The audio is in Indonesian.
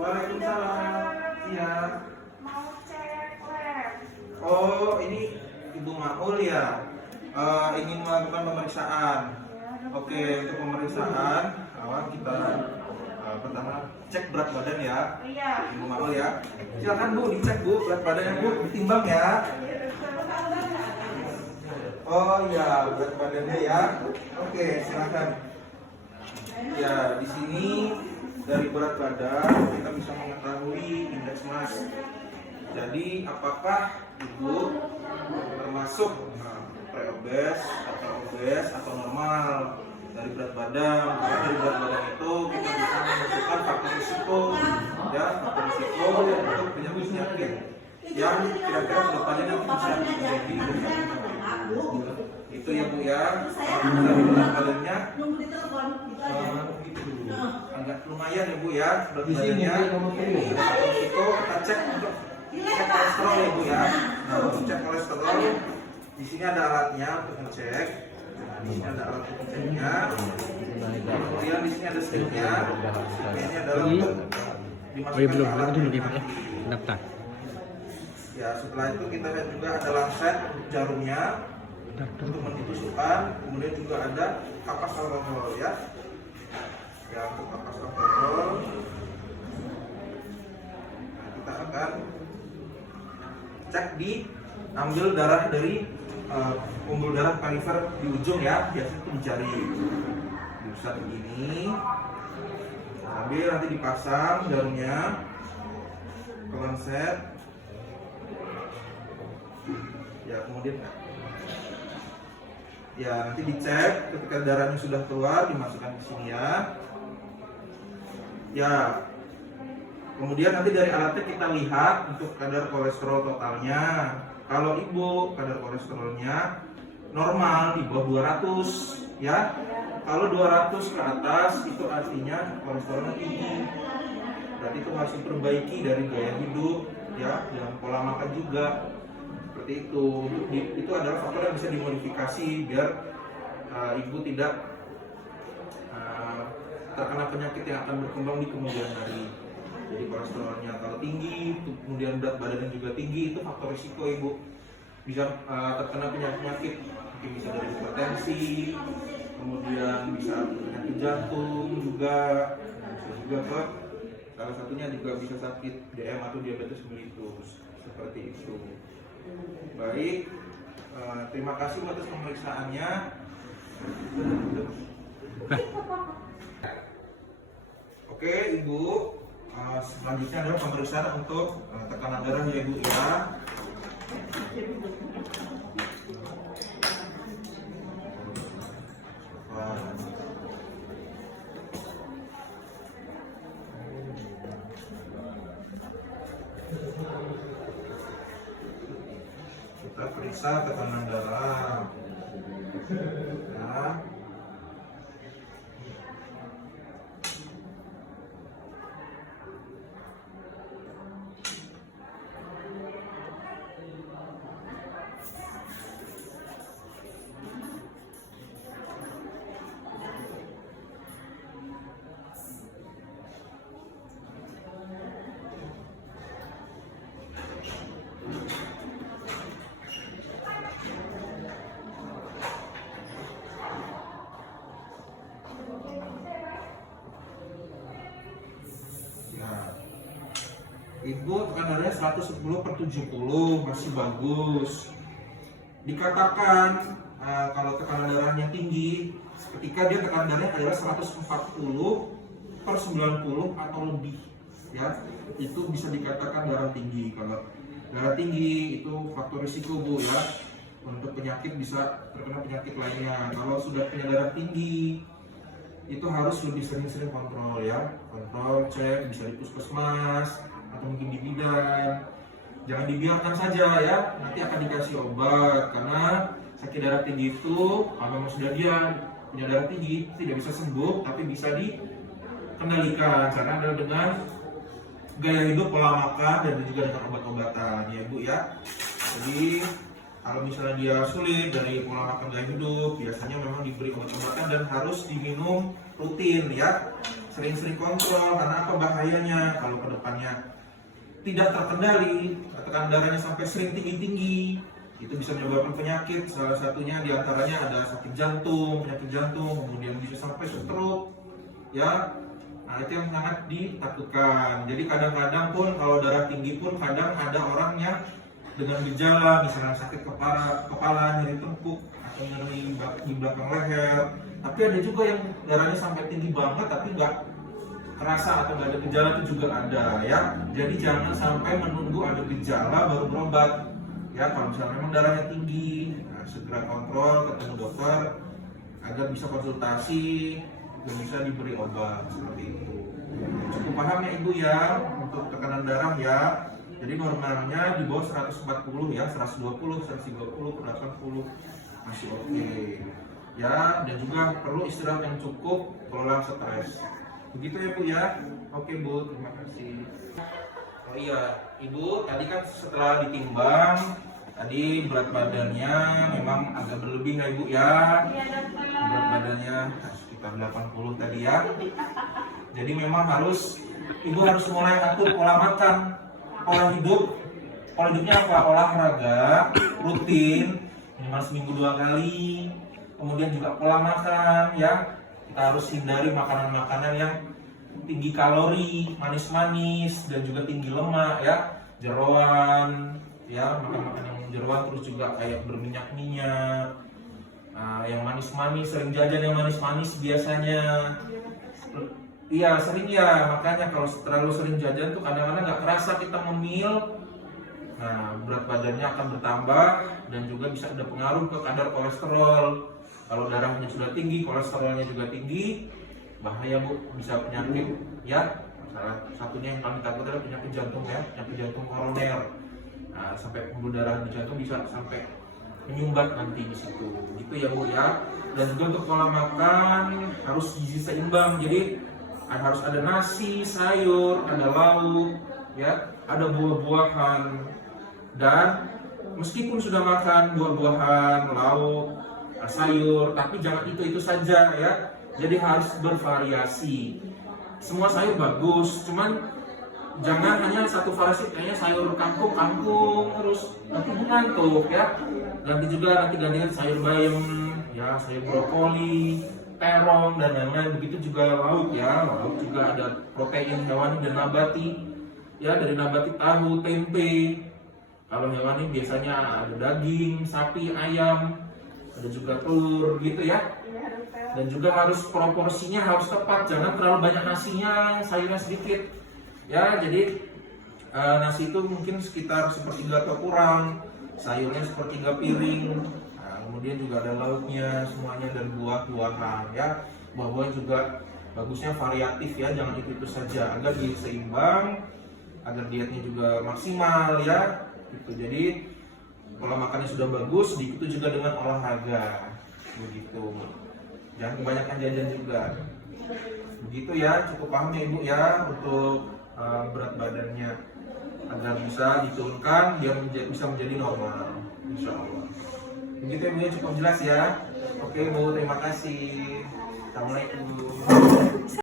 Waalaikumsalam. Iya. Mau cek lab. Oh, ini Ibu Maul ya. Ingin melakukan pemeriksaan. Oke, untuk pemeriksaan awal kita pertama cek berat badan ya. Iya. Ibu Maul ya. Silakan Bu, dicek Bu berat badannya Bu, ditimbang ya. Oh iya, berat badannya ya. Oke, silakan. Ya, di sini dari berat badan kita bisa mengetahui indeks mas. Jadi apakah Ibu termasuk pre-obes atau obes atau normal dari berat badan? Karena dari berat badan itu kita bisa menentukan faktor risiko, ya faktor risiko untuk penyakit yang kira-kira kedepannya nanti bisa terjadi. Itu ya Bu ya. Dari berat badannya agak lumayan ya Bu ya berat badannya. Faktor risiko kita cek untuk cek kolesterol ya Bu ya. Nah untuk cek kolesterol di sini ada alatnya untuk ngecek. Di sini ada alat untuk ngeceknya. Kemudian di sini ada sticknya. Ini adalah untuk dimasukkan ke alat daftar. Ya setelah itu kita lihat juga ada lancet untuk jarumnya untuk ditusukkan. Kemudian juga ada kapas alkohol ya. Ya untuk kapas alkohol kita akan cek di ambil darah dari pembuluh darah kaliver di ujung ya, biasanya itu di jari. Diusap begini, ambil nanti dipasang jarumnya ke lancet. Ya kemudian ya nanti dicek ketika darahnya sudah keluar dimasukkan ke sini ya. Ya kemudian nanti dari alatnya kita lihat untuk kadar kolesterol totalnya. Kalau Ibu kadar kolesterolnya normal di bawah 200 ya. Kalau 200 ke atas itu artinya kolesterolnya tinggi. Berarti itu harus diperbaiki dari gaya hidup ya, dan pola makan juga. Seperti itu. Itu adalah faktor yang bisa dimodifikasi biar Ibu tidak terkena penyakit yang akan berkembang di kemudian hari. Jadi kolesterolnya kalau tinggi, kemudian berat badannya juga tinggi, itu faktor risiko Ibu bisa terkena penyakit, mungkin bisa dari hipertensi, kemudian bisa penyakit jantung juga, bisa juga ke salah satunya juga bisa sakit DM atau diabetes mellitus, seperti itu. Baik, terima kasih atas pemeriksaannya. Oke Ibu, selanjutnya adalah pemeriksaan untuk tekanan darah ya Ibu ya. Kita periksa tekanan darah. Nah, Ibu tekanan darahnya 110/70 masih bagus. Dikatakan kalau tekanan darahnya tinggi ketika dia tekanan darahnya adalah 140/90 atau lebih ya, itu bisa dikatakan darah tinggi. Kalau darah tinggi itu faktor risiko Bu ya, untuk penyakit bisa terkena penyakit lainnya. Kalau sudah punya darah tinggi itu harus lebih sering-sering kontrol ya, kontrol cek bisa di puskesmas atau mungkin di bidan. Jangan dibiarkan saja ya, nanti akan dikasih obat. Karena sakit darah tinggi itu kalau memang sudah dia punya darah tinggi tidak bisa sembuh, tapi bisa dikendalikan karena adalah dengan gaya hidup, pola makan, dan juga dengan obat-obatan ya Bu ya. Jadi kalau misalnya dia sulit dari pola makan gaya hidup, biasanya memang diberi obat-obatan dan harus diminum rutin ya. sering-sering kontrol, karena apa bahayanya kalau ke depannya tidak terkendali, tekanan darahnya sampai sering tinggi-tinggi, itu bisa menyebabkan penyakit. Salah satunya diantaranya ada sakit jantung, penyakit jantung, kemudian bisa sampai stroke, ya. Nah, itu yang sangat ditakutkan. Jadi kadang-kadang pun kalau darah tinggi pun kadang ada orang yang dengan gejala misalnya sakit kepala, nyeri tengkuk atau nyeri di belakang leher. Tapi ada juga yang darahnya sampai tinggi banget tapi nggak kerasa atau nggak ada gejala, itu juga ada, ya. Jadi jangan sampai menunggu ada gejala baru berobat. Ya, kalau misalnya memang darahnya tinggi, nah, segera kontrol, ketemu dokter agar bisa konsultasi dan bisa diberi obat seperti itu. Cukup paham ya Ibu ya untuk tekanan darah ya. Jadi normalnya di bawah 140 ya, 120, 130, 80 masih oke. Ya, dan juga perlu istirahat yang cukup, kelola stres. Begitu ya Bu ya. Oke Bu, terima kasih. Oh iya, Ibu tadi kan setelah ditimbang, tadi berat badannya memang agak berlebih ya Ibu ya. Iya, dokter. Berat badannya sekitar 80 tadi ya. Jadi memang Ibu harus mulai atur pola makan, pola hidup. Pola hidupnya apa? Olahraga rutin, minimal seminggu 2 kali. Kemudian juga pola makan ya. Kita harus hindari makanan-makanan yang tinggi kalori, manis-manis, dan juga tinggi lemak ya. Jeroan, ya, makan-makan yang jeroan, terus juga kayak berminyak-minyak. Nah, yang manis-manis, sering jajan yang manis-manis biasanya. Iya, sering ya, makanya kalau terlalu sering jajan tuh kadang-kadang nggak kerasa kita ngemil. Nah, berat badannya akan bertambah dan juga bisa ada pengaruh ke kadar kolesterol. Kalau darahnya sudah tinggi, kolesterolnya juga tinggi, bahaya Bu, bisa penyakit ya. Salah satunya yang kami takut adalah penyakit jantung ya, penyakit jantung koroner. Nah, sampai pembuluh darah di jantung bisa sampai menyumbat nanti di situ. Gitu ya Bu ya. Dan juga untuk pola makan harus gizi seimbang. Jadi harus ada nasi, sayur, ada lauk, ya, ada buah-buahan. Dan meskipun sudah makan buah-buahan, lauk, sayur, tapi jangan itu saja ya. Jadi harus bervariasi. Semua sayur bagus, cuman jangan hanya satu variasi, kayaknya sayur kangkung terus nanti ngantuk ya. Ganti sayur bayam, ya, sayur brokoli, terong dan lain-lain. Begitu juga lauk ya. Lauk juga ada protein hewani dan nabati. Ya, dari nabati tahu, tempe. Kalau hewani biasanya ada daging, sapi, ayam, ada juga telur gitu ya. Dan juga harus proporsinya harus tepat, jangan terlalu banyak nasinya, sayurnya sedikit. Ya, jadi nasi itu mungkin sekitar sepertiga atau kurang, sayurnya sepertiga piring. Nah, kemudian juga ada lauknya semuanya dan buah-buahan ya. Buah-buahan juga bagusnya variatif ya, jangan itu saja, agar dia seimbang, agar dietnya juga maksimal ya. Gitu. Jadi pola makannya sudah bagus, diikuti juga dengan olahraga. Begitu. Jangan kebanyakan jajan juga. Begitu ya, cukup paham ya Ibu ya untuk berat badannya, agar bisa diturunkan biar bisa menjadi normal, insya Allah. Begitu ya Bu, cukup jelas ya. Oke Bu, terima kasih. Assalamualaikum.